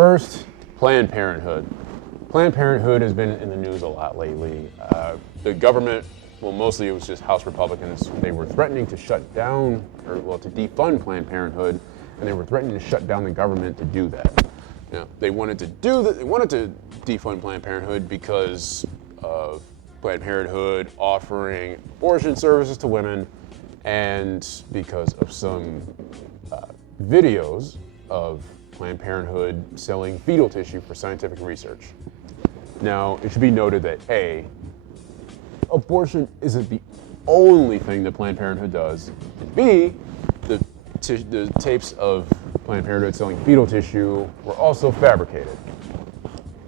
First, Planned Parenthood. Planned Parenthood has been in the news a lot lately. The government, well, mostly it was just House Republicans. They were threatening to shut down, to defund Planned Parenthood, and they were threatening to shut down the government to do that. They wanted to defund Planned Parenthood because of Planned Parenthood offering abortion services to women, and because of some videos of Planned Parenthood selling fetal tissue for scientific research. Now, it should be noted that A, abortion isn't the only thing that Planned Parenthood does, and B, the tapes of Planned Parenthood selling fetal tissue were also fabricated.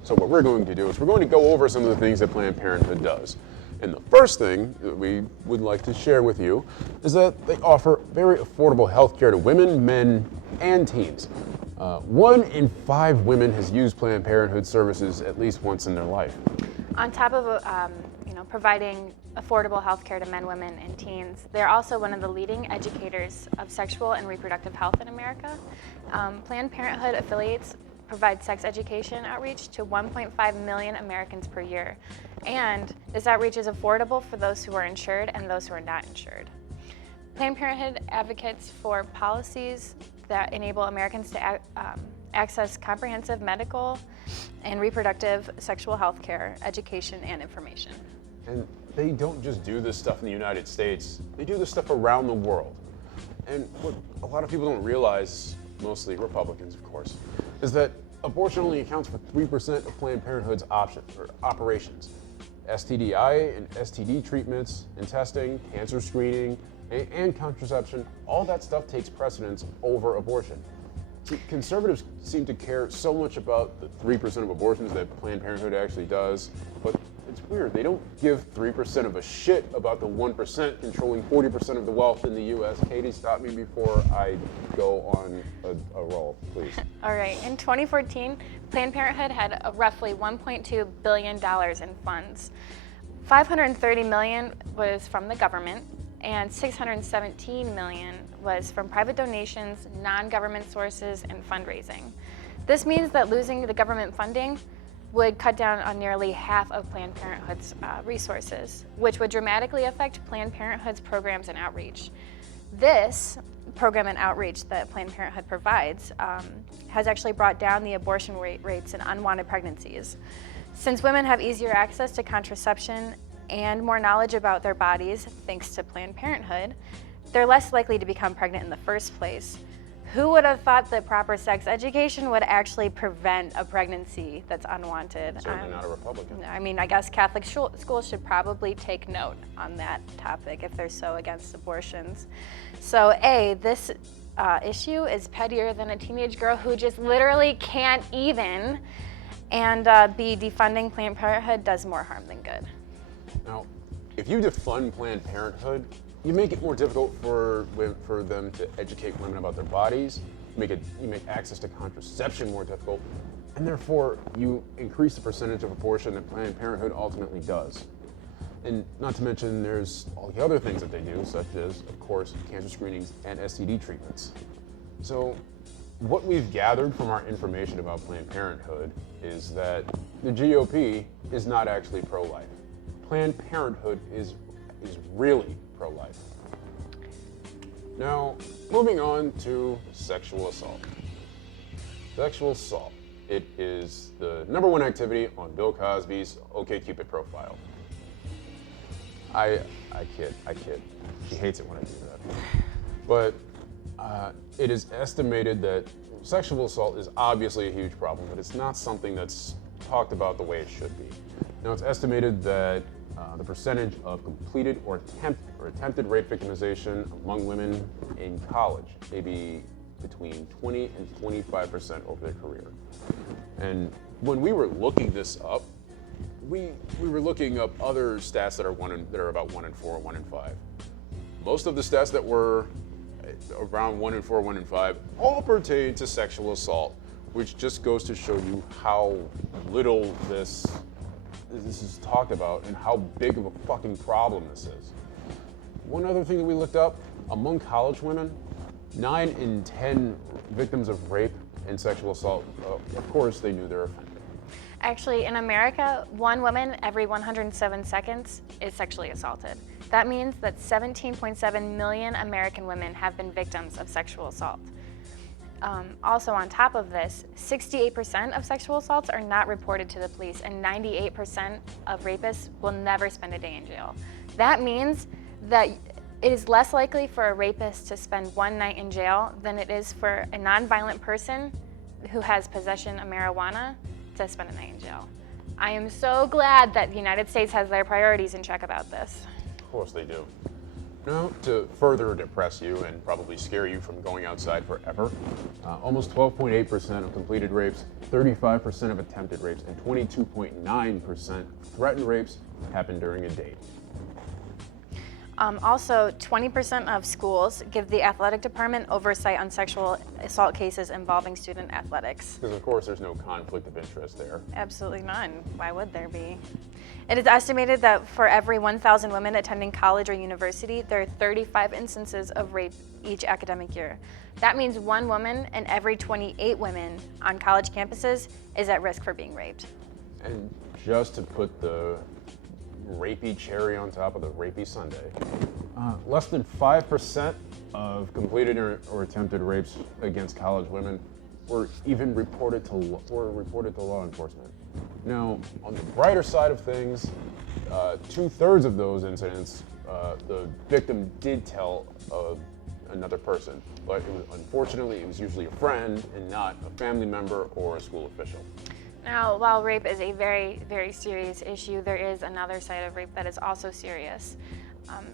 So what we're going to do is we're going to go over some of the things that Planned Parenthood does. And the first thing that we would like to share with you is that they offer very affordable health care to women, men, and teens. 1 in 5 women has used Planned Parenthood services at least once in their life. On top of providing affordable health care to men, women, and teens, they're also one of the leading educators of sexual and reproductive health in America. Planned Parenthood affiliates provide sex education outreach to 1.5 million Americans per year. And this outreach is affordable for those who are insured and those who are not insured. Planned Parenthood advocates for policies that enable Americans to access comprehensive medical and reproductive sexual health care, education, and information. And they don't just do this stuff in the United States, they do this stuff around the world. And what a lot of people don't realize, mostly Republicans of course, is that abortion only accounts for 3% of Planned Parenthood's operations. STDI and STD treatments and testing, cancer screening, and contraception, all that stuff takes precedence over abortion. See, conservatives seem to care so much about the 3% of abortions that Planned Parenthood actually does, but it's weird. They don't give 3% of a shit about the 1% controlling 40% of the wealth in the U.S. Katie, stop me before I go on a roll, please. All right. In 2014, Planned Parenthood had roughly $1.2 billion in funds. $530 million was from the government, and $617 million was from private donations, non-government sources, and fundraising. This means that losing the government funding would cut down on nearly half of Planned Parenthood's resources, which would dramatically affect Planned Parenthood's programs and outreach. This program and outreach that Planned Parenthood provides has actually brought down the abortion rates in unwanted pregnancies. Since women have easier access to contraception and more knowledge about their bodies thanks to Planned Parenthood, they're less likely to become pregnant in the first place. Who would have thought that proper sex education would actually prevent a pregnancy that's unwanted? Certainly not a Republican. I mean, I guess Catholic schools should probably take note on that topic if they're so against abortions. So A, this issue is pettier than a teenage girl who just literally can't even, and B, defunding Planned Parenthood does more harm than good. Now, if you defund Planned Parenthood, you make it more difficult for them to educate women about their bodies. You make access to contraception more difficult, and therefore you increase the percentage of abortion that Planned Parenthood ultimately does. And not to mention there's all the other things that they do, such as, of course, cancer screenings and STD treatments. So what we've gathered from our information about Planned Parenthood is that the GOP is not actually pro-life. Planned Parenthood is really pro-life. Now, moving on to sexual assault. Sexual assault. It is the #1 activity on Bill Cosby's OkCupid profile. I kid. She hates it when I do that. But it is estimated that sexual assault is obviously a huge problem, but it's not something that's talked about the way it should be. Now, it's estimated that the percentage of completed or attempted rape victimization among women in college may be between 20 and 25% over their career. And when we were looking this up, we were looking up other stats that are about 1 in 4, 1 in 5. Most of the stats that were around 1 in 4, 1 in 5 all pertain to sexual assault, which just goes to show you how little this is talked about and how big of a fucking problem this is. One other thing that we looked up, among college women, 9 in 10 victims of rape in sexual assault, of course they knew their offender. Actually, in America, one woman every 107 seconds is sexually assaulted. That means that 17.7 million American women have been victims of sexual assault. Also on top of this, 68% of sexual assaults are not reported to the police, and 98% of rapists will never spend a day in jail. That means that it is less likely for a rapist to spend one night in jail than it is for a nonviolent person who has possession of marijuana to spend a night in jail. I am so glad that the United States has their priorities in check about this. Of course they do. Now, to further depress you and probably scare you from going outside forever, almost 12.8% of completed rapes, 35% of attempted rapes, and 22.9% threatened rapes happen during a date. Also, 20% of schools give the athletic department oversight on sexual assault cases involving student athletics. Because of course there's no conflict of interest there. Absolutely none. Why would there be? It is estimated that for every 1,000 women attending college or university, there are 35 instances of rape each academic year. That means one woman in every 28 women on college campuses is at risk for being raped. And just to put the rapey cherry on top of the rapey sundae, less than 5% of completed or attempted rapes against college women were even reported to law enforcement. Now, on the brighter side of things, 2/3 of those incidents, the victim did tell another person, but unfortunately it was usually a friend and not a family member or a school official. Now, while rape is a very, very serious issue, there is another side of rape that is also serious.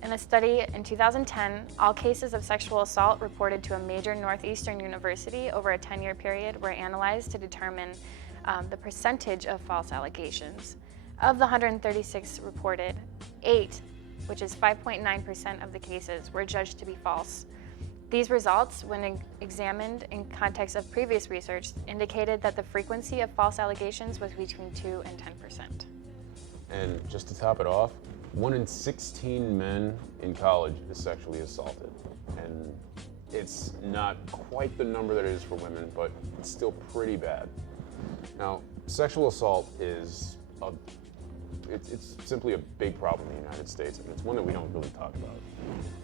In a study in 2010, all cases of sexual assault reported to a major Northeastern university over a 10-year period were analyzed to determine the percentage of false allegations. Of the 136 reported, 8, which is 5.9% of the cases, were judged to be false. These results, when examined in context of previous research, indicated that the frequency of false allegations was between 2 and 10%. And just to top it off, 1 in 16 men in college is sexually assaulted. And it's not quite the number that it is for women, but it's still pretty bad. Now, sexual assault is it's simply a big problem in the United States, and it's one that we don't really talk about.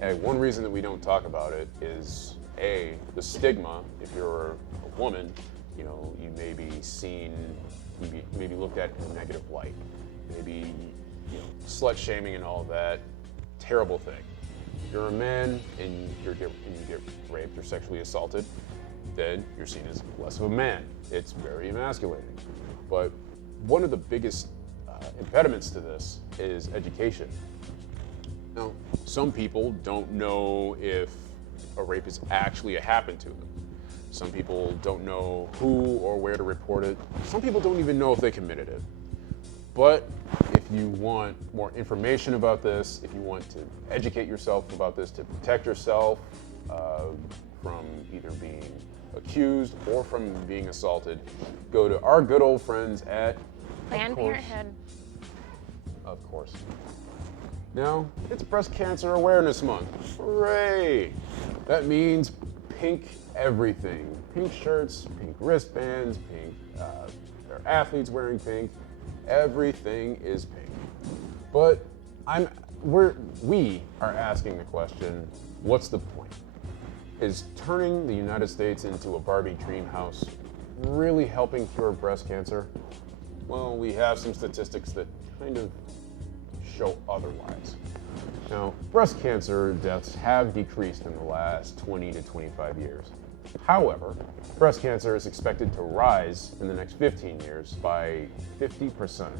And one reason that we don't talk about it is the stigma. If you're a woman, you may be seen, you may be looked at in a negative light. Maybe slut shaming and all of that. Terrible thing. If you're a man and you get raped or sexually assaulted, then you're seen as less of a man. It's very emasculating. But one of the biggest impediments to this is education. Now, some people don't know if a rape has actually happened to them. Some people don't know who or where to report it. Some people don't even know if they committed it. But if you want more information about this, if you want to educate yourself about this, to protect yourself from either being accused or from being assaulted, go to our good old friends at Planned Parenthood. Of course. Now, it's Breast Cancer Awareness Month. Hooray! That means pink everything. Pink shirts, pink wristbands, pink, there are athletes wearing pink. Everything is pink. But we are asking the question, what's the point? Is turning the United States into a Barbie dream house really helping cure breast cancer? Well, we have some statistics that kind of show otherwise. Now, breast cancer deaths have decreased in the last 20 to 25 years. However, breast cancer is expected to rise in the next 15 years by 50%.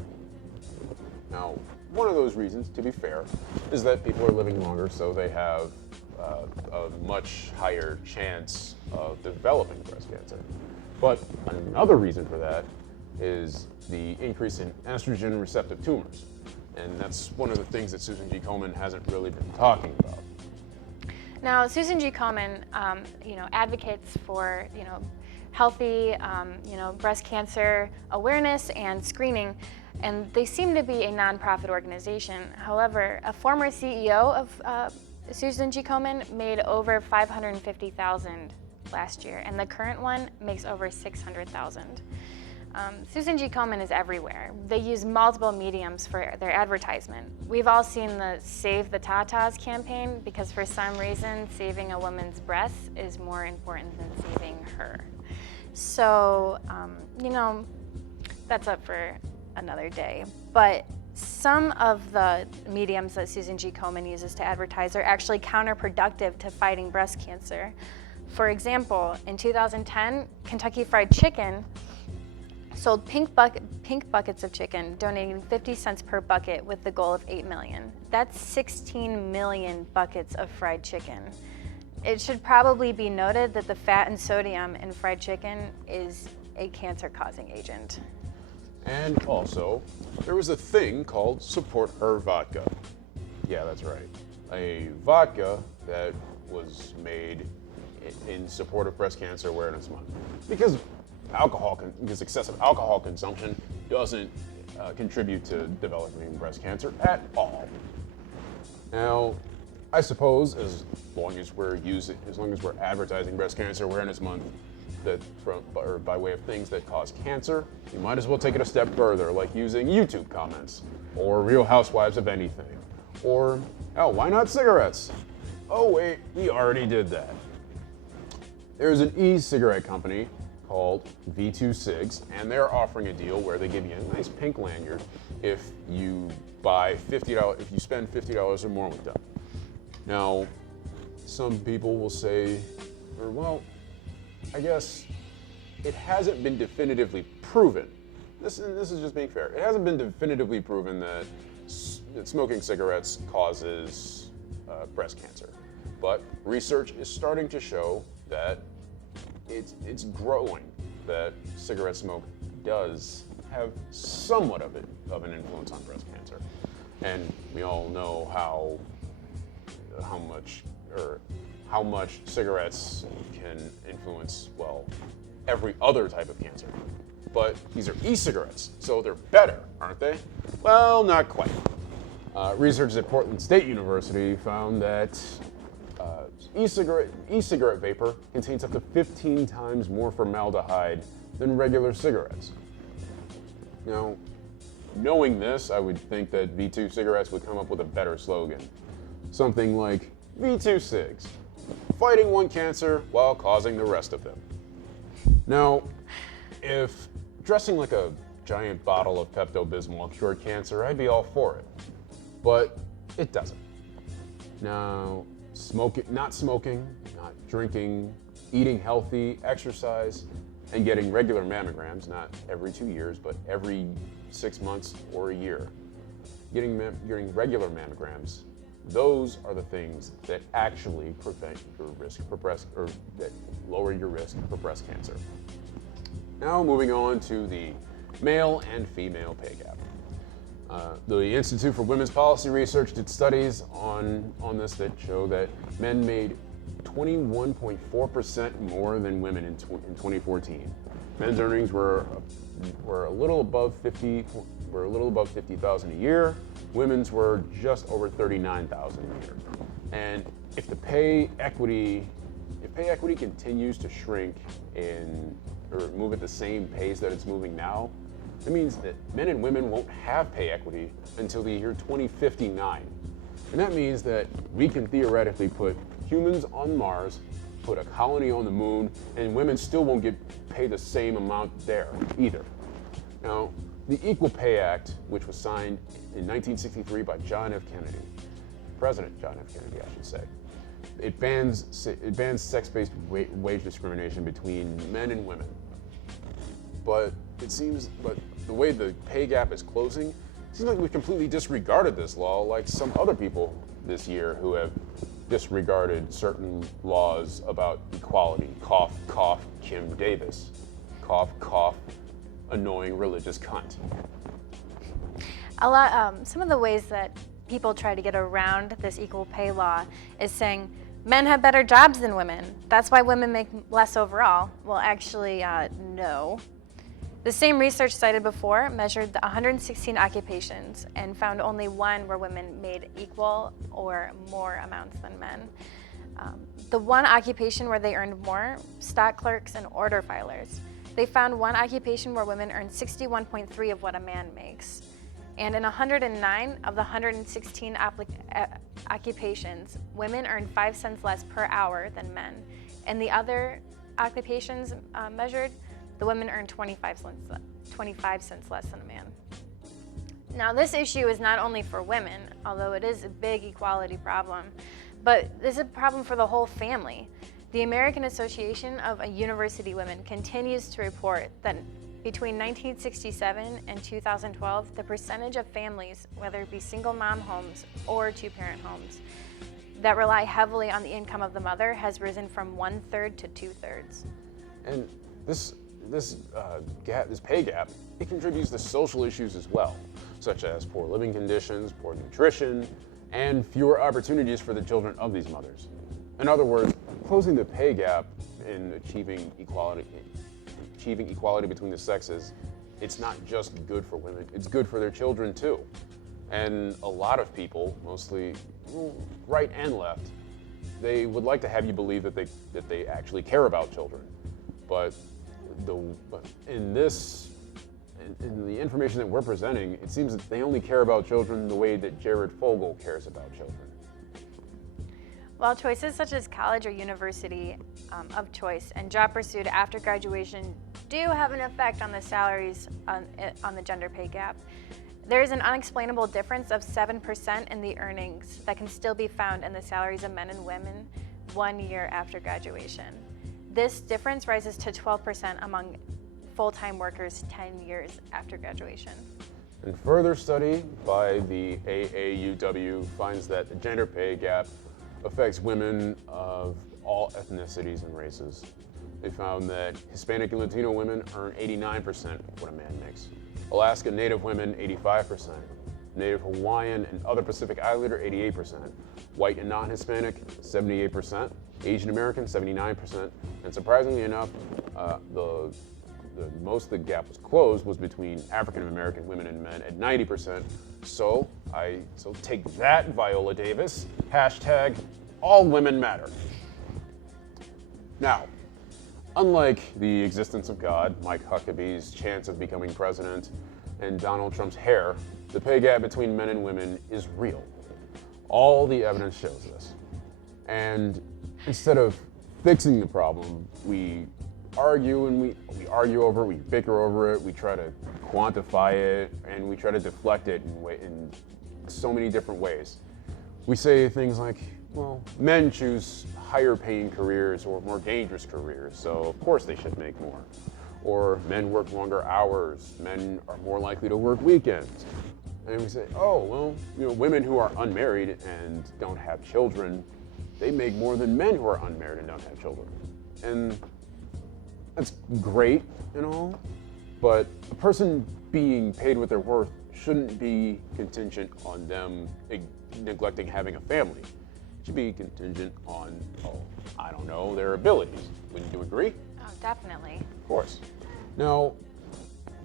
Now, one of those reasons, to be fair, is that people are living longer, so they have a much higher chance of developing breast cancer. But another reason for that is the increase in estrogen receptive tumors. And that's one of the things that Susan G. Komen hasn't really been talking about. Now, Susan G. Komen, advocates for, healthy, breast cancer awareness and screening, and they seem to be a nonprofit organization. However, a former CEO of Susan G. Komen made over $550,000 last year, and the current one makes over 600,000. Susan G. Komen is everywhere. They use multiple mediums for their advertisement. We've all seen the Save the Tatas campaign because for some reason saving a woman's breasts is more important than saving her. So, that's up for another day. But some of the mediums that Susan G. Komen uses to advertise are actually counterproductive to fighting breast cancer. For example, in 2010, Kentucky Fried Chicken sold pink buckets of chicken, donating 50 cents per bucket with the goal of 8 million. That's 16 million buckets of fried chicken. It should probably be noted that the fat and sodium in fried chicken is a cancer-causing agent. And also, there was a thing called Support Her Vodka. Yeah, that's right. A vodka that was made in support of Breast Cancer Awareness Month. Because excessive alcohol consumption doesn't contribute to developing breast cancer at all. Now, I suppose as long as we're advertising Breast Cancer Awareness Month by way of things that cause cancer, you might as well take it a step further, like using YouTube comments, or Real Housewives of anything, or why not cigarettes? Oh wait, we already did that. There's an e-cigarette company called V2 Cigs, and they're offering a deal where they give you a nice pink lanyard if you spend $50 or more with them. Now, some people will say, I guess it hasn't been definitively proven. This is just being fair. It hasn't been definitively proven that smoking cigarettes causes breast cancer, but research is starting to show that it's growing that cigarette smoke does have somewhat of an influence on breast cancer, and we all know how much cigarettes can influence every other type of cancer. But these are e-cigarettes, so they're better, aren't they? Well, not quite. Researchers at Portland State University found that e-cigarette vapor contains up to 15 times more formaldehyde than regular cigarettes. Now, knowing this, I would think that V2 cigarettes would come up with a better slogan. Something like V2 Cigs, fighting one cancer while causing the rest of them. Now, if dressing like a giant bottle of Pepto-Bismol cured cancer, I'd be all for it. But it doesn't. Now, not smoking, not drinking, eating healthy, exercise, and getting regular mammograms, not every 2 years, but every 6 months or a year. Getting regular mammograms, those are the things that actually prevent your risk for that lower your risk for breast cancer. Now moving on to the male and female pay gap. The Institute for Women's Policy Research did studies on this that show that men made 21.4% more than women in 2014. Men's earnings were a little above 50,000 a year. Women's were just over 39,000 a year. And if pay equity continues to shrink or move at the same pace that it's moving now, it means that men and women won't have pay equity until the year 2059. And that means that we can theoretically put humans on Mars, put a colony on the moon, and women still won't get paid the same amount there either. Now, the Equal Pay Act, which was signed in 1963 by John F. Kennedy, President John F. Kennedy, I should say, it bans sex-based wage discrimination between men and women. But the way the pay gap is closing, it seems like we've completely disregarded this law, like some other people this year who have disregarded certain laws about equality. Cough, cough, Kim Davis. Cough, cough, annoying religious cunt. Some of the ways that people try to get around this equal pay law is saying men have better jobs than women. That's why women make less overall. Well, actually, no. The same research cited before measured the 116 occupations and found only one where women made equal or more amounts than men. The one occupation where they earned more, stock clerks and order filers. They found one occupation where women earned 61.3 of what a man makes. And in 109 of the 116 occupations, women earned 5 cents less per hour than men. And the other occupations measured, the women earned 25 cents less than a man. Now, this issue is not only for women, although it is a big equality problem, but this is a problem for the whole family. The American Association of University Women continues to report that between 1967 and 2012, the percentage of families, whether it be single mom homes or two-parent homes, that rely heavily on the income of the mother has risen from 1/3 to 2/3. And this pay gap, it contributes to social issues as well, such as poor living conditions, poor nutrition, and fewer opportunities for the children of these mothers. In other words, closing the pay gap in achieving equality between the sexes, it's not just good for women, it's good for their children too. And a lot of people, mostly right and left, they would like to have you believe that they actually care about children. But in the information that we're presenting, it seems that they only care about children the way that Jared Fogle cares about children. While choices such as college or university of choice and job pursuit after graduation do have an effect on the salaries on the gender pay gap, there is an unexplainable difference of 7% in the earnings that can still be found in the salaries of men and women 1 year after graduation. This difference rises to 12% among full-time workers 10 years after graduation. And further study by the AAUW finds that the gender pay gap affects women of all ethnicities and races. They found that Hispanic and Latino women earn 89% of what a man makes. Alaska Native women, 85%. Native Hawaiian and other Pacific Islander, 88%. White and non-Hispanic, 78%. Asian American, 79%. And surprisingly enough, the most the gap was closed was between African American women and men at 90%. So take that, Viola Davis. Hashtag all women matter. Now, unlike the existence of God, Mike Huckabee's chance of becoming president, and Donald Trump's hair, the pay gap between men and women is real. All the evidence shows this. And instead of fixing the problem, we argue and we argue over it, we bicker over it, we try to quantify it, and we try to deflect it in so many different ways. We say things like, well, men choose higher paying careers or more dangerous careers, so of course they should make more. Or men work longer hours, men are more likely to work weekends. And we say, oh, well, women who are unmarried and don't have children, they make more than men who are unmarried and don't have children. And that's great and all, but a person being paid what they're worth shouldn't be contingent on them neglecting having a family. It should be contingent on, their abilities. Wouldn't you agree? Oh, definitely. Of course. Now,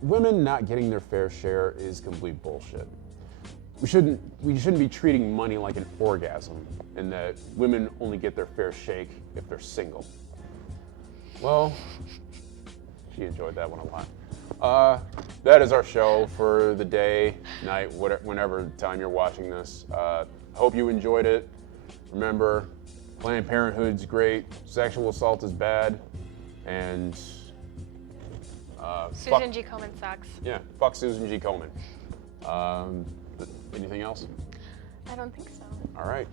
women not getting their fair share is complete bullshit. We shouldn't be treating money like an orgasm, and that women only get their fair shake if they're single. Well, she enjoyed that one a lot. That is our show for the day, night, whenever time you're watching this. Hope you enjoyed it. Remember, Planned Parenthood's great, sexual assault is bad, and Susan G. Komen sucks. Yeah, fuck Susan G. Komen. Anything else? I don't think so. All right.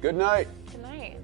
Good night. Good night.